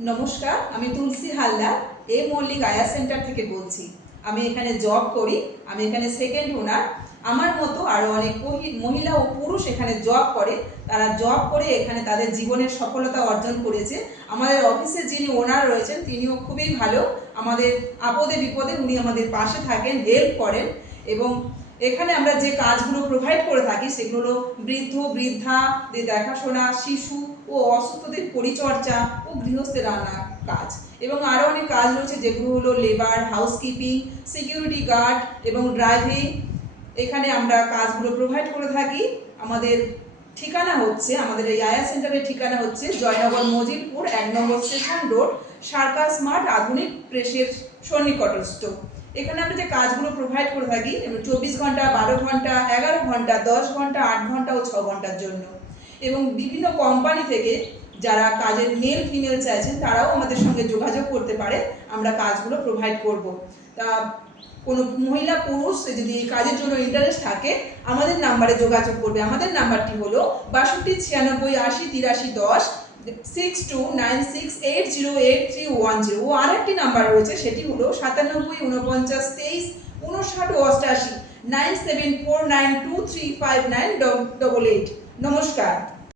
নমস্কার, আমি তুলসী হালদার এ মল্লিক আয়া সেন্টার থেকে বলছি। আমি এখানে জব করি। আমি এখানে সেকেন্ড ওনার। আমার মতো আরও অনেক মহিলা ও পুরুষ এখানে জব করে। তারা জব করে এখানে তাদের জীবনের সফলতা অর্জন করেছে। আমাদের অফিসে যিনি ওনার রয়েছেন তিনিও খুবই ভালো। আমাদের আপদে বিপদে উনি আমাদের পাশে থাকেন, হেল্প করেন। এবং এখানে আমরা যে কাজগুলো প্রোভাইড করে থাকি সেগুলো বৃদ্ধ বৃদ্ধাদের দেখাশোনা, শিশু ও অসুস্থদের পরিচর্যা ও গৃহস্থের রান্নার কাজ, এবং আরও অনেক কাজ রয়েছে যেগুলো হলো লেবার, হাউসকিপিং, সিকিউরিটি গার্ড এবং ড্রাইভিং। এখানে আমরা কাজগুলো প্রোভাইড করে থাকি। আমাদের ঠিকানা হচ্ছে, আমাদের এই আয়া সেন্টারের ঠিকানা হচ্ছে জয়নগর মজিলপুর 1 নম্বর স্টেশন রোড, সার্কাস মাঠ, আধুনিক প্রেসের সন্নিকটস্থ। এখানে আমরা যে কাজগুলো প্রোভাইড করে থাকি 24 ঘন্টা, 12 ঘন্টা, 11 ঘন্টা, 10 ঘন্টা, 8 ঘন্টা ও 6 ঘন্টার জন্য। এবং বিভিন্ন কোম্পানি থেকে যারা কাজের মেল ফিমেল চাইছেন তারাও আমাদের সঙ্গে যোগাযোগ করতে পারে, আমরা কাজগুলো প্রোভাইড করব। তা কোনো মহিলা পুরুষ যদি এই কাজের জন্য ইন্টারেস্ট থাকে আমাদের নাম্বারে যোগাযোগ করবে। আমাদের নাম্বারটি হলো 62 96 80 83 10 6296808310। ও আরেকটি নাম্বার রয়েছে, সেটি হলো 97 49 23 59 88 9749235988। নমস্কার।